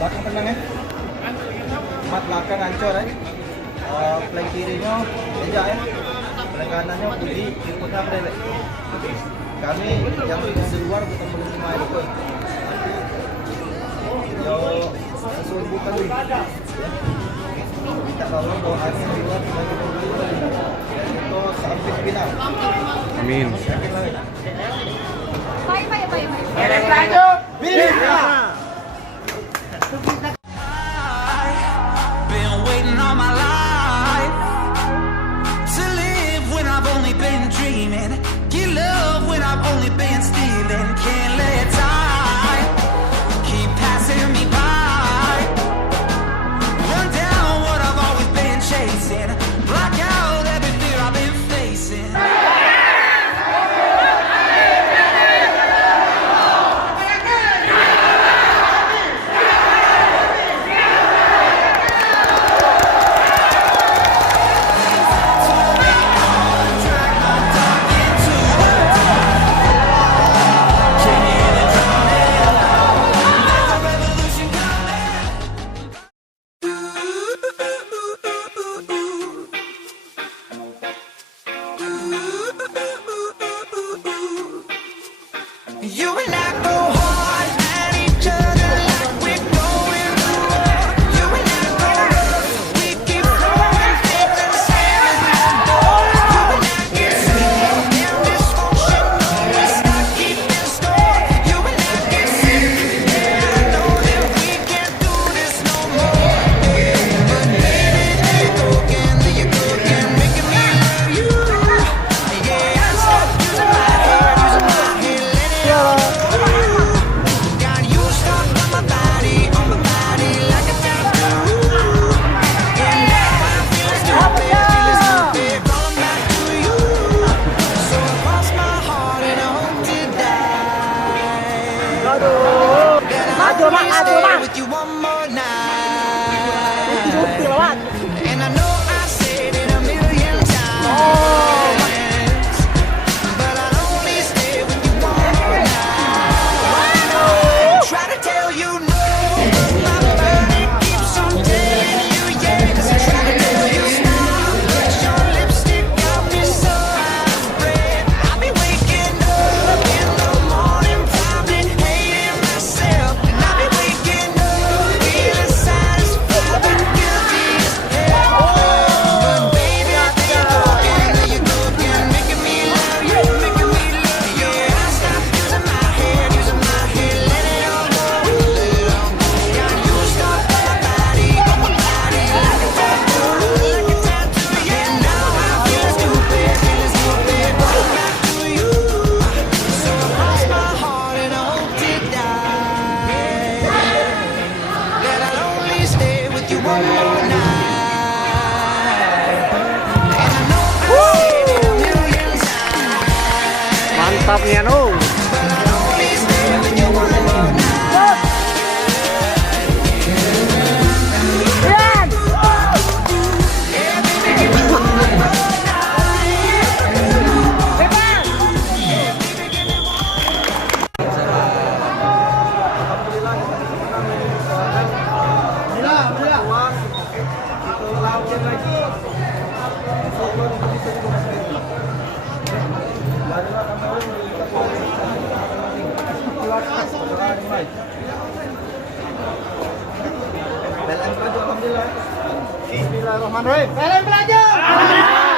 Belakang tenang ya. Mat belakang hancur ya. Flank kirinya Eja ya. Flank kanannya Budi, ikutnya Brele. Kami yang di luar bukan menerima itu. Yo, sesuai bukan ya. Kita kalau doanya di luar kita itu sampai final. Amin. Been waiting all my life to live when I've only been dreaming. Get love when I've only been stealing. Can't let time keep passing me by. Run down what I've always been chasing. Block out every fear I've been facing. You and I go hard at each other like we're going to war. You and I go rough, we keep flowing, take the sand and more. You and I get sick and dysfunctional, we start keeping score. You and I get sick, yeah, I know that we can't do this no more. Yeah, but baby, there you go again, making me love you. Yeah, I start using my head, let it all. Got you stuck on my body like a tattoo. And now I feel stupid, going back to you. So I cross my heart and I hope to die. That I'll stay with you one more night. And I know I said it a million times, but I'll only stay with you one more night. Try to tell you no, but my body keeps on telling you yes. Try to tell you stop, but your lipstick got me so out of breath. I'll be waking up in the morning, probably hating myself. And I'll be waking up feeling satisfied, but guilty as hell. But baby, there you go again, making me love you, Yeah, I stopped using my head, let it all go, Got you stuck on my body like a tattoo, Yeah, now I feel stupid, going back to you. So I cross my heart and I hope to die. That I'll only stay with you one more night. And I know I said it a million times, Mantap nih anu. but I'll only stay with you one more night. Yeah, baby, give me one more Alhamdulillah. Itu lawan lagi. Alhamdulillah. Bismillahirrahmanirrahim. Kalian belajar.